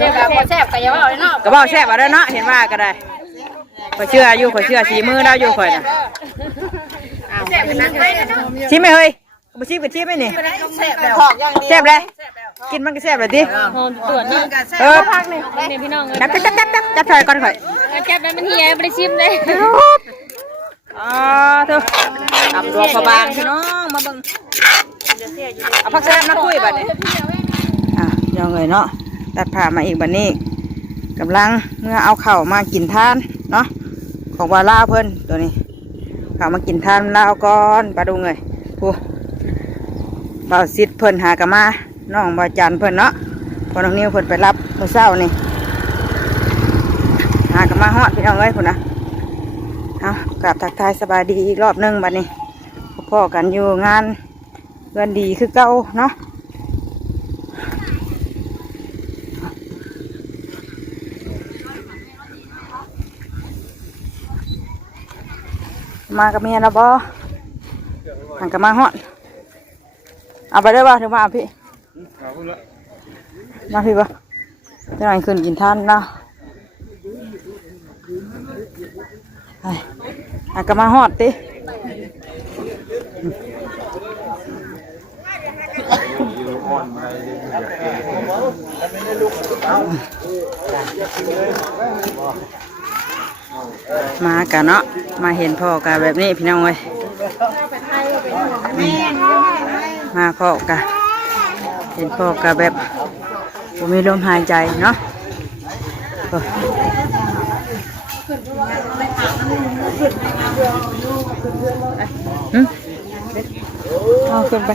ซ่บบ่แซ่บก็อย่าว่าเลยเนาะก็บอกแซ่บเอาได้เนาะเห็นว่าก็ได้ข่อยเชื่ออยู่ข่อยเชื่อสีมือเราอยู่ข่อยน่ะแซ่บเป็นนั้นได้เนาะชิมไหมเฮ้ยมาชิมกับชิมไหมนี่แซ่บเลยกินมันก็แซ่บเลยดิหอมตรวจนี่พักนี่พี่น้องจับถอยก่อนข่อยแก๊บมันเฮียไม่ได้ชิมเลยเธอทำตัวพอบางพี่น้องมาบังเอาพักแซ่บมาคุยบัดนี้ยังไงเนาะตัดผ่ามาอีกบัดนี้กำลังเมื่อเอาเข่ามากินทานเนาะของวาล่าเพิ่นตัวนี้ข่ามากินทานลาวก่อนปลาดุงเลยผู้บ่าวซิดเพิ่นหากะมาน้องบ่าวจันเพิ่นเนาะพอน้องนิ้วเพิ่นไปรับมื้อเช้านี่หากะมาฮอดพี่น้องเอ้ยพุ่นนะเอากราบทักทายสบายดีอีกรอบนึงบัดนี้พ่อกันอยู่งานเงินดีคือเก่าเนาะมากับเมียนะบอหันกับมาฮอดเอาไปได้ป่ะถึงมาพี่มาพี่ป่ะจะหน่อยขึ้นกินท่านนะหันกับมาฮอดติมากันเนาะมาเห็นพ่อกันแบบนี้พี่น้องเอ้ยมาพ่อกันเห็นพ่อกันแบบผมมีลมหายใจเนาะเอาขึ้นไป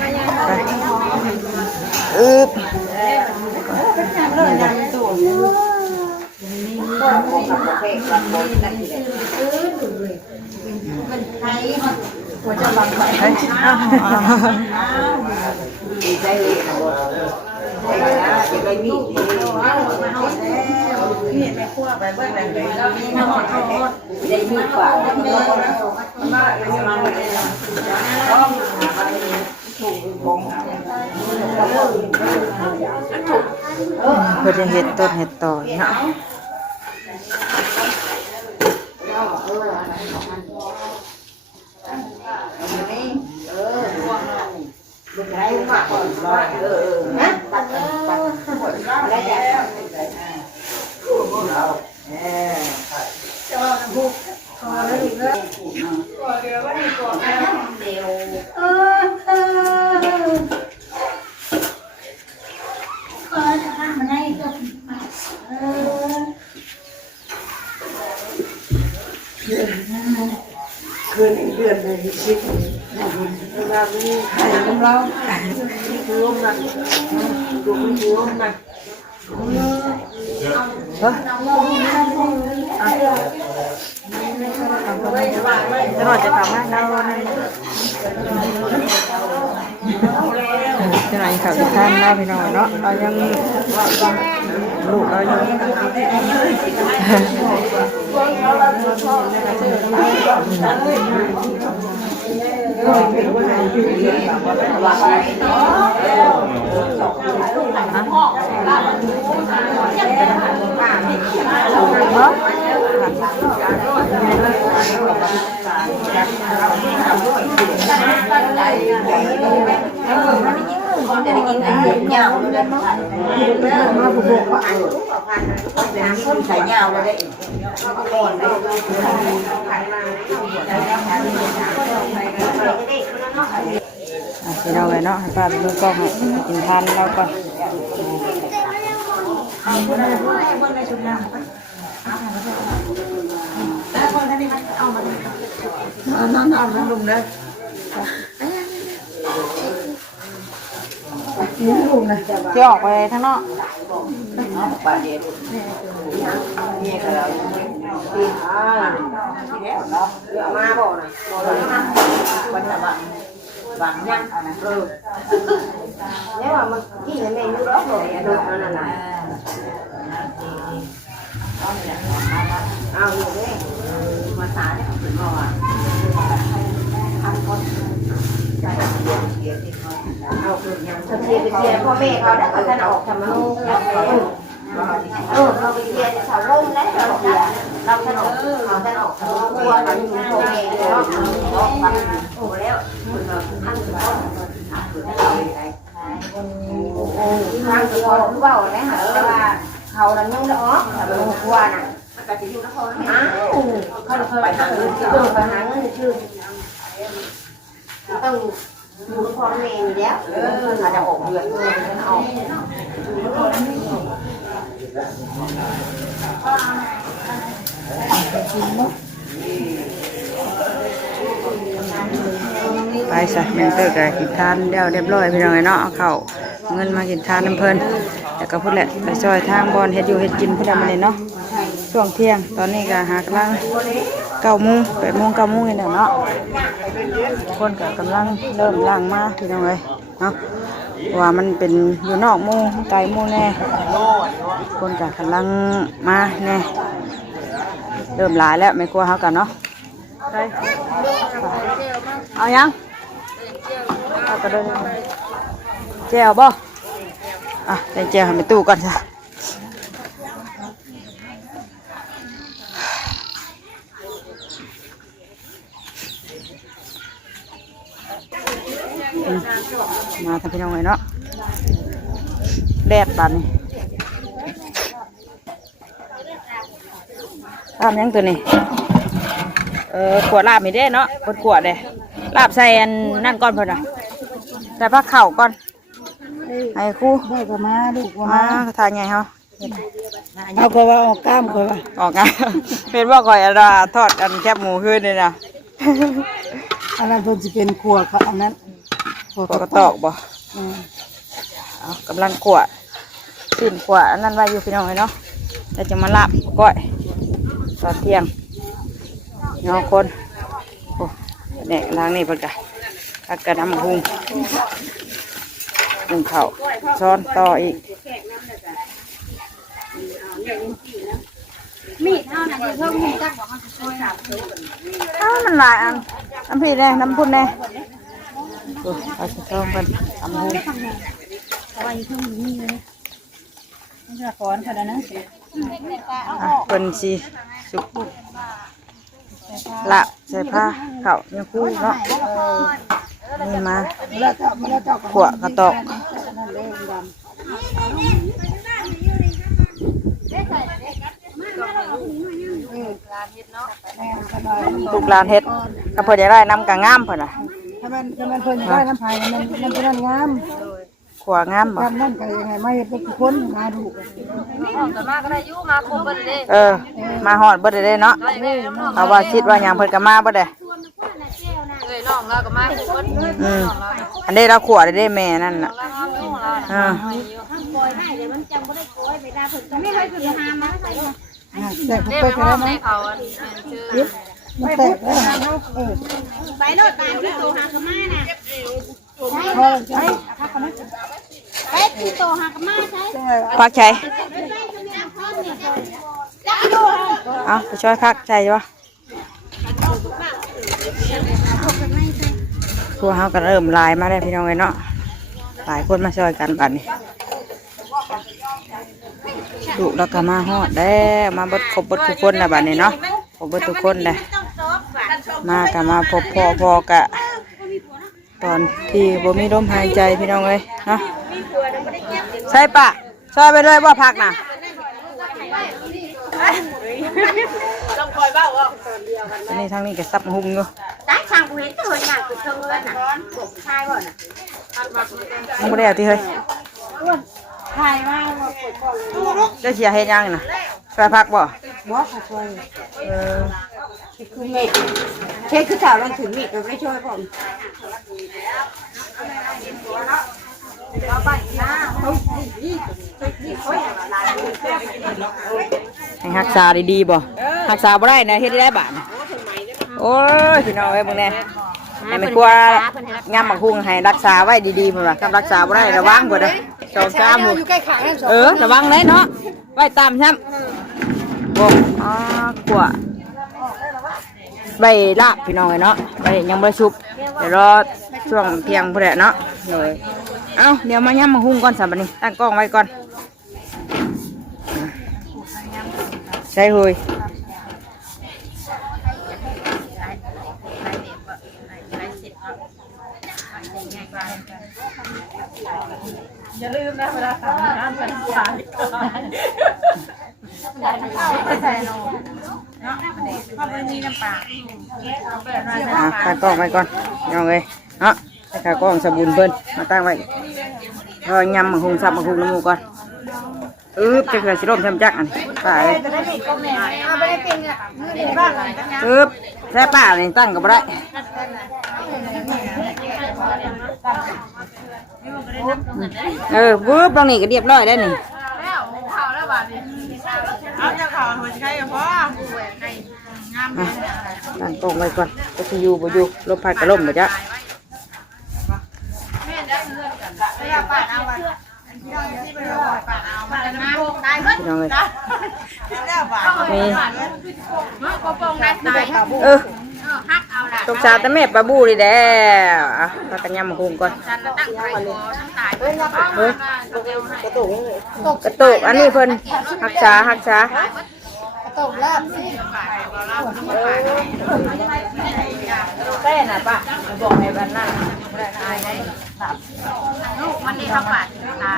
หัวจะบังไปดีใจเลยจะได้มีนี่แม่ขั้วไปเบิ้ลไหนเลยน้ำหอมได้มีกว่าเพื่อจะเห็ดต้นเห็ดต่อเนาะคืนเดือนเลยชิดเราไม่ใครของเรารวมนะรวมนะจะหน่อยจะทำให้เราจะหน่อยขับท่านเราพี่น้องเนาะเรายังลูกเรายังจะได้กินเหนียวเลยมาบุกว่าใส่เหนียวเลยก่อนได้เราไว้เนาะให้ป้าไปดูกล้องกินทานเราก่อนนั่นลุงเลยนี่ลุงนะจะออกไปข้างนอกนี่ก็แล้วมาบ่นะวันละบางยังnếu mà cái này mình nước đó rồi được nó là nhiều đấy mà xả đấy không phải ngò à ăn con thực hiệnพ่อแม่เขาได้เขาจะออกทำมัน ไปเรียนชาวร่มและเราเรียนเราสนุกเราสนุกกลัวเราอยู่โรงเรียนเราทำก็ฟังโอ้แล้วท่านก็ทางตัวคือว่าเนี่ยค่ะแต่ว่าเขาเรายุ่งแล้วอ๋อแต่เรากลัวน่ะมันก็จะอยู่นครอ้าวเขาไปหาเงินไปหาเงินชื่อต้องอยู่นครเมนแล้วเขาจะออกเดือนออกไปซะแม่เตอร์ก็กินทานเรียบร้อยพี่น้องเนาะเอาข้าวเงินมากินทานน้ำเพลินแต่ก็พูดแหละไปซอยทางบอลเฮ็ดอยู่เฮ็ดกินเพื่อนมาเลยเนาะช่วงเที่ยงตอนนี้ก็หากำลัง9 โมง 8 โมง 9 โมงนี่แหละเนาะคนก็กำลังเริ่มล่างมาพี่น้องเลยเนาะว่ามันเป็นอยู่นอกหมู่ไกลหมู่แน่คนก็กำลังมาแน่เริ่มหลายแล้วไม่กลัวเขากันเนาะไปเอายังเอากระเดินแจวบ่อ่ะได้แจวให้ไปตู้ก่อนจ้ะมาทำพี่น้องเลยเนาะแดดปันลาบยังตัวนี้ขวดลาบไม่ได้เนาะขวดเลยลาบใส่อันนั่นก่อนเพิ่นอ่ะใส่ผ้าเข่าก่อนไอ้คู่ได้ก็มาลูกมาทานไงเขาเอาก็ว่าออกกล้ามก็ว่าออกกล้ามเป็นว่าก่อยอะไรทอดอันแคบหมูขึ้นเลยนะอันนั้นเพิ่นจะเป็นขวดเขาอันนั้นขวดกระตอกบ่เอากำลังขวดสิ้นขวดอันนั้นไว้อยู่พี่น้องเลยเนาะแต่จะมาลาบก้อยตอนเที่ยงน้องคนโอ้เนี่ยล้างนี่เพิ่นกะกัดกระน้ำหุงหนึ่งเข่าช้อนต่ออีกมีดเท่านั้นเพิ่มหุ่นจักบอกเขาจะช่วยมันหลายอันน้ำพริกแน่น้ำพุ่นแน่เอาจะต้มกันทำหุงเป็นสีสุกละใส่ผ้าเข่าเนี่ยคู่เนาะนี่มาขวดกระตอกลูกหลานเฮ็ดกระเพื่อจะได้น้ำกะงามเพื่อนอ่ะถ้ามันเพื่อนได้น้ำไผ่มันจะงามขวดงามบ่นั่นก็ยังไงไม่เป็นคนมาดูมาก็ได้ยุ่มาคมบ่ได้มาหอดบ่ได้เนาะเอาว่าคิดว่าอย่างเพิ่นก็มาบ่ได้น้องเราก็มาอันนี้เราขวดได้แม่นั่นน่ะแต่ผมไปแล้วมั้งไม่แตกแล้วไปโน่นตามที่โตหากมาน่ะไปที่โตหากมาใช่พักใช่เอาไปช่วยพักใช่ปะครัวเขาก็เริ่มลายมาได้พี่น้องเลยเนาะหลายคนมาช่วยกันบัดนี้ดุแล้วก็มาฮอดได้มาบดครบบดทุกคนนะบัดนี้เนาะครบบดทุกคนเลยมากับมาพอกะตอนที่บ่มีลมหายใจพี่น้องเลยเนาะใช่ปะช่วยไปเลยว่าพักนะอันนี้ทางนี้ก็ซับหุ่มอยู่ได้ช่างกูเห็นตัวอย่างคือเธอเงินน่ะบอกชายบ่น่ะมึงไม่ได้เอาที่เฮ้ยชายมากจะเสียเฮ็ดยังน่ะช่วยพักบ่บ่ช่วยคือเม็ดเช็คคือสาวลองถึงเม็ดเราไม่ช่วยผมให้รักษาดีๆบ่รักษาบ่ได้นะเฮ็ดได้บาดโอ้ยพี่น้องเอ้ยมึงแน่ให้มันกลัวงามบักฮุงให้รักษาไว้ดีๆพุ่นว่าถ้ารักษาบ่ได้ระวังบ่เด้อ2-3หมู่ระวังเลยเนาะไว้ตามซ้ำบ่กลัวใบลาบพี่น้องเนาะใบยังบ่ชุบเดี๋ยวรอช่วงเที่ยงพุ่นแหละเนาะเลยเดี๋ยวมาย่ำบักฮุงก่อนซะบัดนี้ตั้งกล้องไว้ก่อน ใช่เฮ้ยอย่าลืมนะเวลาทำงานเป็นสายก่อนใส่นมเนาะเพราะมันมีน้ำปลาขากล้องไปก่อนเอาเลยเนาะขากล้องสบู่เพิ่นมาตั้งไว้พอยำมาหุงซับมาหุงน้ำมูก่อนจะเกิดสิร่มทำจักอันป่าเลยแซ่ป่าเลยตั้งกับได้วืบตรงนี้ก็เรียบร้อยได้หนึ่งเอาจะข่าวหัวใจกับพ่อตั้งกล้องไว้ก่อนก็จะอยู่บ่อยู่ลมพัดกระล่มหมดจ้ะน้องเลยตกชาแต่แม่ปลาบูเลยแด้ปลากระยำมาคุมก่อนกระตุกอันนี้เพิ่นหักช้ากระตุกลาบสิเต้นอ่ะป่ะบอกให้บ้านนั่นลูกมันนี่ทำบาดตา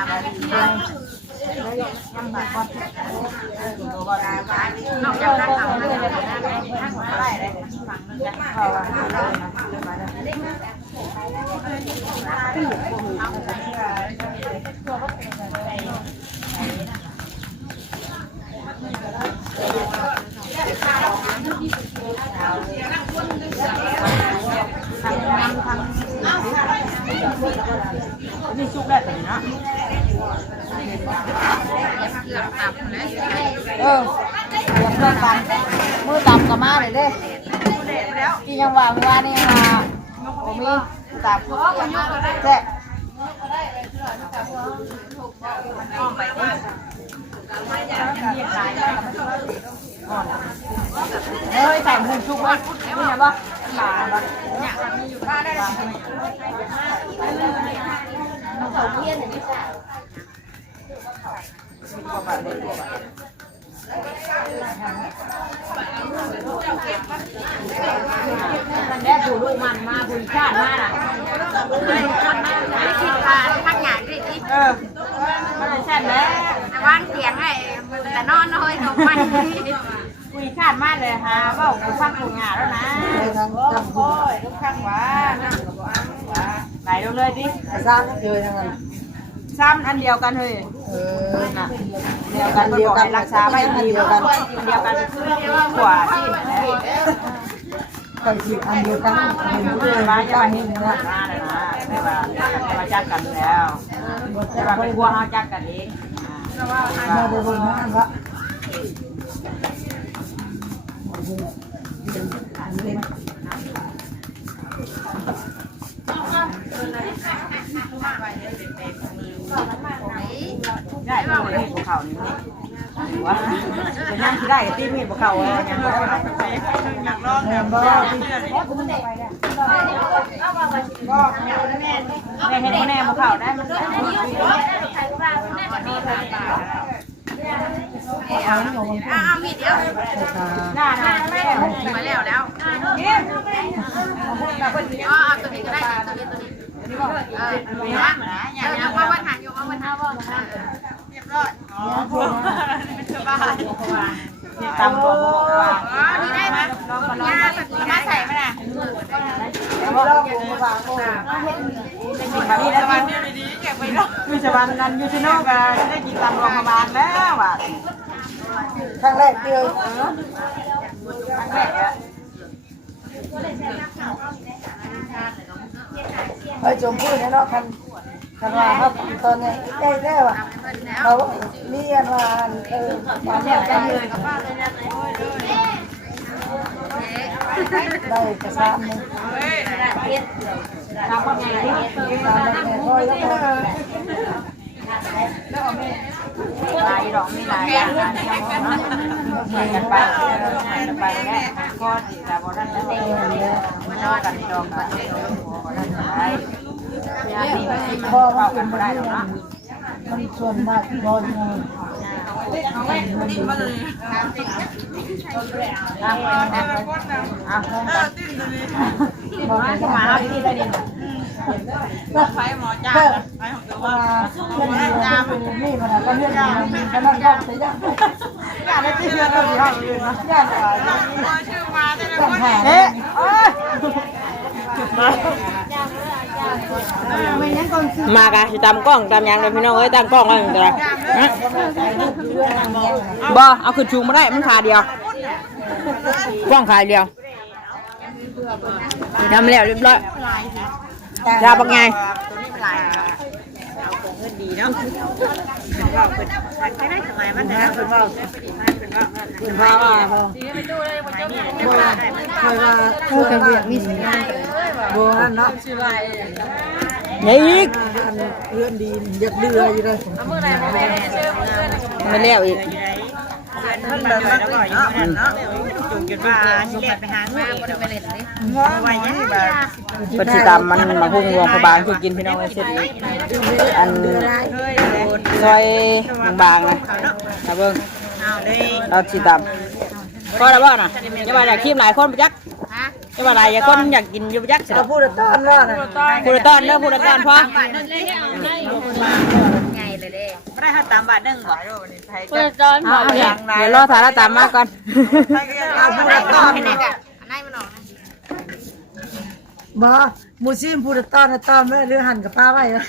นี่ชุบแรกเลยนะมือตำกับมาเลยเด้ที่ยังวางว่านี่มาโอ้มีตับแซ่เฮ้ยใส่หมูชุบไว้นี่ไงบ้างเนี่ยมีอยู่บ้านได้เลยเขาเพี้ยนอย่างนี้ใช่มันได้ดูลูกมันมาบุญชาติมาล่ะไม่คิดว่าทักหยาดดิมันเลยแซ่บแล้ววางเสียงให้แต่นอนน้อยเขาไปบุญชาติมาเลยฮะว่าบุญข้างบุญหยาแล้วนะโอ้ยลูกข้างหวานไหนลงเลยดิซ้ำเลยทั้งนั้นซ้ำอันเดียวกันเลยเดียวกันรักษาไว้ดีเดียวกันขวาที่ไปสิอันเดียวกันเป็นมาจะมาเห็นนะไม่ว่าจักกันแล้วไม่ว่าเป็นพวกเขาจักกันเองมาดูบนนั้นละได้เลยภูเขานี่ว่าจะนั่งที่ได้ตีมีภูเขาอย่างไรอยากลองแบบว่าแม่แน่ภูเขาได้มันมีเดียวหน้าแม่มาแล้วเอาตัวนี้ก็ได้ตัวนี้อย่างว่าวันหางอยู่ว่าวันหางเรียบร้อยเป็นสบายตำตัวนี่ได้ไหมยามาใส่ไหมน่ะมีสวรรค์ดีๆเก็บไว้ด้วยมีสวรรค์นั้นอยู่ที่นอกกันได้กินตำรวมประมาณแล้วว่ะครั้งแรกเดียวครั้งแรกอะไอ้จมพูดเนาะคันว่าครับตอนนี้ได้แล้วอ่ะเขาเรียนว่ามาแยกกันเลยกับบ้านเลยนะได้กระซ้ำนึงทำว่าไงที่ทำว่าไงพ่อยแล้วก็ลายดอกมีลายอย่างนั้นเหมือนกันบ้างเนี่ยก็ที่เราบอกนั่นเองมันนอนกันดอกกันได้พ่อก็เป็นไปได้หรอกนะมันส่วนมากที่พ่ออยู่ บอกให้สมาธิที่ได้เนี่ยไฟหมอจ้าไฟของตัวว่าจ้านี่มันก็เรื่องก็นั่งก็ใช่ยังอยากได้ที่เชื่อตัวนี้นะอยากชื่อมาได้เลยเอ๊ะมากะสิตามกล้องตามยังเลยพี่น้องเอ้ยตามกล้องอะไรอย่างเงี้ยบ่เอาขึ้นชูมาได้มันขาเดียวกล้องขาเดียวทำแล้วเรียบร้อยยาบักไงดีเนาะคุณพ่อว่าพ่อพูดกันเรียกมีสัญญาณโบราณเนาะนี่อีกเพื่อนดีอยากเดืออยู่เลยไม่เลี้ยวอีกจุงกันว่าสิเล็ดไปหาเงินไปเล็ดเลยไว้ยังแบบปฏิตามมันมาพุ่งรวงพบางคือกินพี่น้องไอ้เสร็จอันซอยบางๆนะเบิ้งเราสิตามก็ได้บ่น่ะจะว่าอยากคีบหลายคนไปจักจะว่าหลายคนอยากกินอยู่จักสิพูดต้อนว่าน่ะพูดต้อนเด้อพูดต้อนพอไงเลยเด้บ่ได้5 3 บาทนึงบ่เปิดร้อนบอกเลย เดี๋ยวรอถ่ายแล้วตามมาก่อนเอาพูดต่อให้ได้กะอันไหนมันออกบ่มูซิมพูดต้อนแม่เรือหั่นกับป้าไว้เหรอ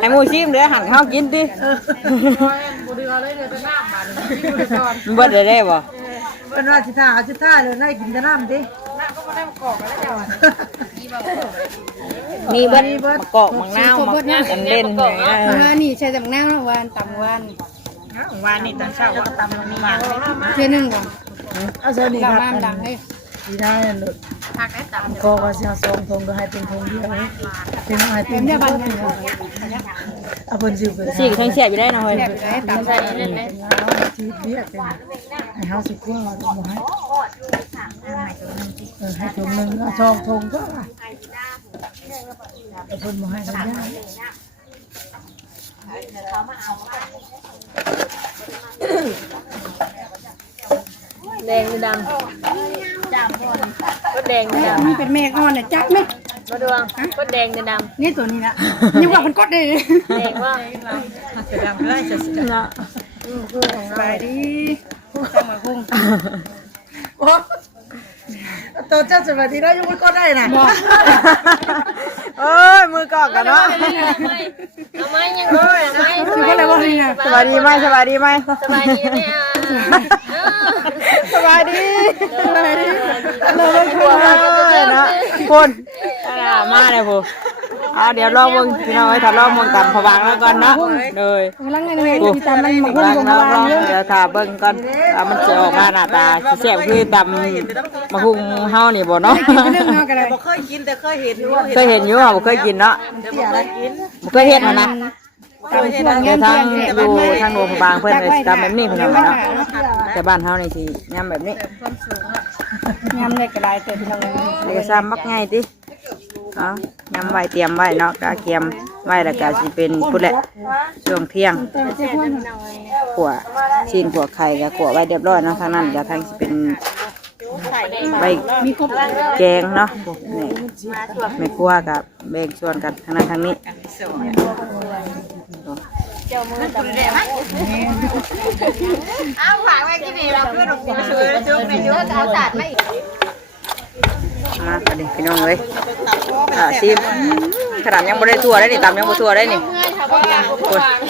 ไอ้หมูชิมเดี๋ยวหั่นข้าวกินดิมันบ่ได้บ่เป็นว่าสิท่าเลยให้กินแต่น้ำดินี่เบิ้ลมะกอกมังนาวมันเล่นนี่ใช้แต่หน้าวันต่ำวันนี่ตอนเช้าก็ตำมันมาเชื่อหนึ่งก่อน เอาเสนิทครับ ดังให้ ดีได้เลย ผักได้ตำ ก็ว่าสิเอา2 ธงก็ให้เป็นธงเดียวเป็นให้เป็นเดียวบ้านเอาเพิ่นซื้อเพิ่นสี่ทั้งเสียบอยู่ได้นะเฮ้ยต่ำใส่เล่นเลย ชีวิตเรียกเป็นให้เฮาสิคั่วเราบ่ให้ให้ธงนึงเอา2 ธงก็เอาเพิ่นบ่ให้ทำยากแดงหรือดำก็แดงหรือดำ นี่เป็นแม่อ่อนน่ะจักไหม มาดวงก็แดงหรือดำ นี่ตัวนี้ละนี่ว่ามันกดได้ แดงว่า จะดำได้จะสิเนาะ ไปดีจังหวะพุ่ง โอ้ตัวเจ้าสวัสดีแล้วยังไม่ก็ได้นะ เอ้ยมือกอกกันเนาะ เอาไม้ยังไงไม้ คือก็เลยว่านี่นะ สบายดีไหมสบายดีไหม สบายดีไหมอ่ะ สบายดี เราไม่กลัวมาก เนาะคนมาเลยผู้เดี๋ยวรอเบิ่งพี่น้องถ้ารอเบิ่งกันพบางแล้วก่อนเนาะเลย กำลังไงมีตามมันมาพุ่ง ล ลงมา เดี๋ยวถ้าเบิ่งก่อนมันจะออกมาหน้าตาสิแซ่บคือตำมะฮุ่งเฮานี่บ่เนาะ เรื่องเนาะกันเลย เคยกินแต่เคยเห็นอยู่ เคยเห็นอยู่บ่เคยกินเนาะบ่เคยเห็นนะ ตามช่วง เดี๋ เงี้ ย ยว ทางอยู่ทางโรงพยาบาลเพิ่นเลยทำแบบนี้เพิ่นเอาเนาะแต่บ้านเฮานี่สิยำแบบนี้ ยำเลยกระไรเตะพี่น้องเลย เดี๋ยวซ้ำมักง่ายติยำไว้เตรียมไว้เนาะกะเกียมไว้แล้วก็สิเป็นพุ่นแหละช่วงเที่ยงขั่วชิ้นขั่วไข่ก็ขั่วไว้เรียบร้อยเนาะทางนั้นเดี๋ยวทางสิเป็นใบแกงเนาะนี่ไม่ครัวกับแบ่งส่วนกันทางนั้นทางนี้ เอาฝากไว้ที่นี่เราเพื่อนเราช่วยในยุคเอาศาสตร์ไม่ มาประเดี๋ยวพี่น้องเลยซิมขนาดยังบ่ได้ทั่วได้นี่ตำยังบ่ทั่วได้นี่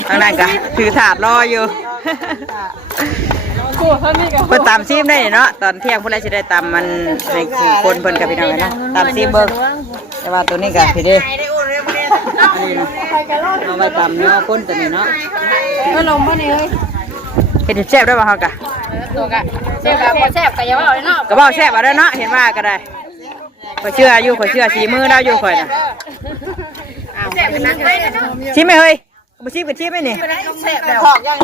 ทางนั้นกะถือถาดรออยู่เพิ่นตำซิมได้เนาะตอนเที่ยงเพิ่นเลยสิได้ตำมันในคนเพิ่นกับพี่น้องเนาะตำซิมเบิ่งแต่ว่าตัวนี้กะพี่เด้อันนี้นะเอาไปตำเนาะคนตัวนี้เนาะ ก็ลงมาเลย เห็นแซ่บได้ป่ะเฮากะ ตัวกะแซ่บกับแซ่บกะอย่าว่าเลยเนาะ ก็บอกแซ่บเอาได้เนาะเห็นว่าก็ได้ข่อยเชื่ออยู่ข่อยเชื่อสีมือเราอยู่ข่อยน่ะ แซ่บเป็นนักเลยเนาะ ชิมไหมเฮ้ยมาชิมกันชิมไหมนี่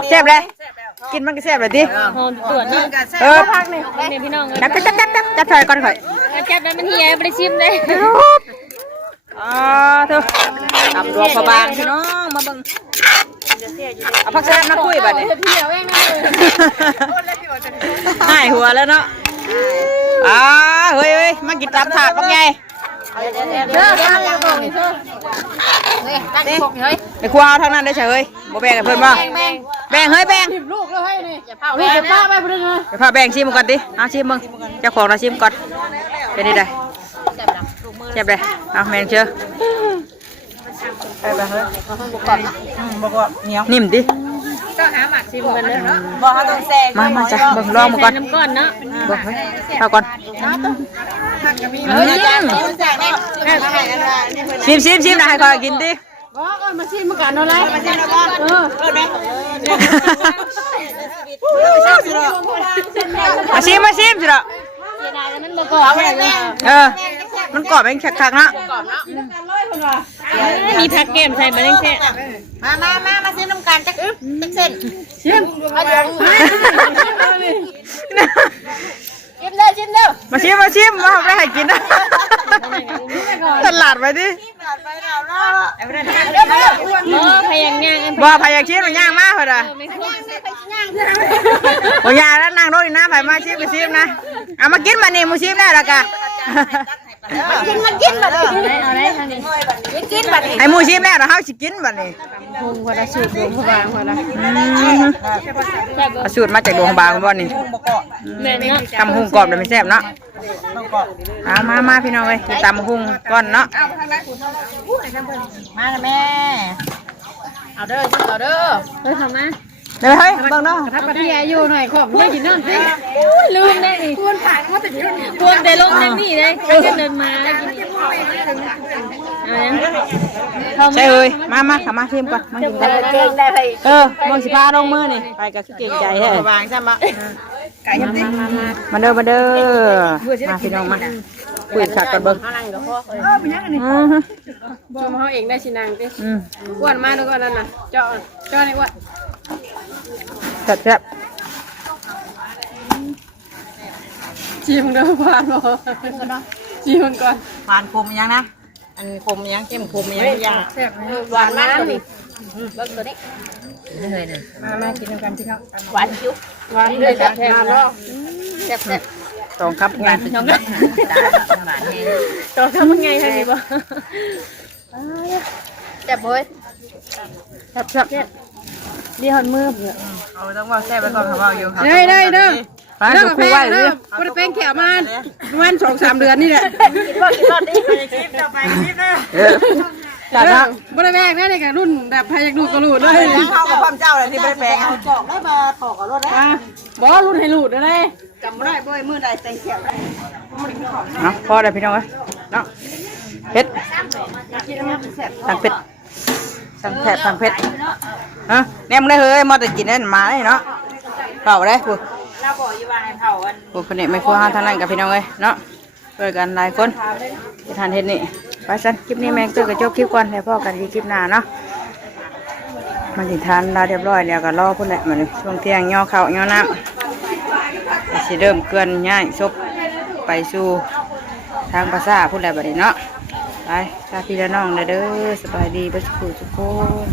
แซ่บเลยกินมันก็แซ่บเลยดิ หอมตรวจเนาะ พักนี่ เนี่ยพี่น้องเลย จับใส่ก่อนข่อย จับแล้วมันเหี่ยไปชิมเลย เถอะตำรวจพบางพี่น้องมาเบิ่ง เอาผักสลัดมาคุยบัดนี้ เที่ยวเองนะ หายหัวแล้วเนาะเฮ้ยมากินตามถาดบ้างไง เด้อเดี๋ยวบอกนี่เด้อ ตั้งพกเฮ้ย ไปครัวเอาทางนั้นได้เฉยบ่แบ่งกันเพิ่นบ่แบ่งเฮ้ยแบ่ง ลูกแล้วให้นี่ อย่าเผาเลยนะ ป้าไปพุ่นเลย ไปพาแบ่งชิมก่อนดิเอาชิมมึงเจ้าของเราชิมก่อนเป็นได้แซ่บเลยเอาแมงเชื่อนิ่มดิ ก็หาหมักชิมกันเลยเนาะ มาจ้ะเบิ่งลองมาก่อน น้ำก้อนเนาะ เบิ่งเอาก่อนชิมนะให้คอยกินดิ มาชิมมากันอะไรมาชิมแล้วก็มาชิมสิเนาะ เสียดายกันนั่นบ่ก่อนอะไรเลย มันกรอบเป็นคักๆเนาะ มีผักแก้มใส่มาเล่นแค่ มาซื้อน้ำกันจักเส้น ชิม เอาเดี๋ยวชิมเร็ว มาชิมมาไม่ให้กินนะตลาดไปดิ พยังย่างกัน บ่พายากชิมมันย่างมากเลยอ่ะโอ้ยาแล้วนั่งรถอีกนะไปมาชิมนะเอามากินมานี่มูชิมได้หรอกะ มันกินมาดิ เอาได้ทางนี้ กินมาดิ ไอ้มูชิมแล้วเฮาสิกินบัดนี้ พุงคนละสูตรดวงพบางคนละ เอาสูตรมาจากดวงบางบ่นี่ แม่เนาะ ตำหุงกรอบเดี๋ยวไม่แซ่บเนาะเอามาพี่น้องเอ้ยกินตำหุงก่อนเนาะ มาแม่เอาเด้อเอาเด้อ เฮ้ยทำนะ เดี๋ยวเฮ้ยเบิ่งเนาะ ทักปะที่อายุหน่อยของไม่กินนั่นสิลืมได้ดิควรผ่านเขาแต่ควรแต่ลงทางนี้ได้ใครจะเดินมากินใช่เอ้ยมาเข้ามาชิมก่อนมากินก่อน เก่งได้ไป มึงสิพาลงมือนี่ไปกับเก่งใจแท้ วางใช่ไหมไก่ยังติ มาเด้อมาพี่น้องมาคุยขัดกันเบิ่ง นั่งกับพ่อเลย บ่มาเขาเองได้ชินางดิ อืม อ้วนมาดูก่อนนั่นน่ะเจาะนี่อ้วน แซ่บ ชิมเด้อผ่านบ่ชิมก่อน หวานคมยังนะอันคมยังเข้มคมยังยัง แซ่บ หวานมากนี่เบิ้งตัวนี้มากินกันพี่น้องหวานจุ๊บ หวานเลยแซ่บแท้เนาะ แซ่บแซ่บ ๆต้องครับงาน น้องหวานแห้ง ต่อทำยังไงคะนี่บ่ แซ่บเว้ย แซ่บดีหอนมือเพื่อ เอาต้องว่าแซ่บไปก่อนครับว่าอยู่ครับ ได้เด้อ ไปดูครูไว้เลย บ่ได้เป็นแขวมาประมาณ 2-3 เดือนนี่แหละ จัดนะ บ่ได้แพงนะนี่ก็รุ่นแบบพายักดูกระลูดเลย เข้ากับความเจ้าเลยที่ไม่ได้แปลง จอกได้มาถอกกับรถได้ บ่รุ่นให้ลูดเลย จำไม่ได้บ่อยมือใดใส่เขียวได้ เนาะพอได้พี่น้องเอ้ยเนาะเผ็ดสั่งเผ็ดสั่งแผดสั่งเผ็ดแนมได้เฮ้ยมาแต่กินนั่นมาเลยเนาะเผาได้พู เราบอกอยู่ว่าให้เผากัน พูคนนี้ไม่ควรห้ามทางนั้นกับพี่น้องเอ้ยเนาะช่วยกันหลายคนที่ทานเห็ดนี่ไปสันคลิปนี้แมงตื้อกับจบคลิปก่อนแล้วพ่อกันที่คลิปหน้าเนาะมาสิทานลาเรียบร้อยแล้วก็รอพุ่นแหละมันช่วงเที่ยงย่อข้าวย่อน้ำสิเริ่มเกลือนง่ายซบไปสู่ทางภาษาพุ่นแหละบัดนี้เนาะไปลาพี่และน้องเด้อสบายดีเบ่สุขทุกคน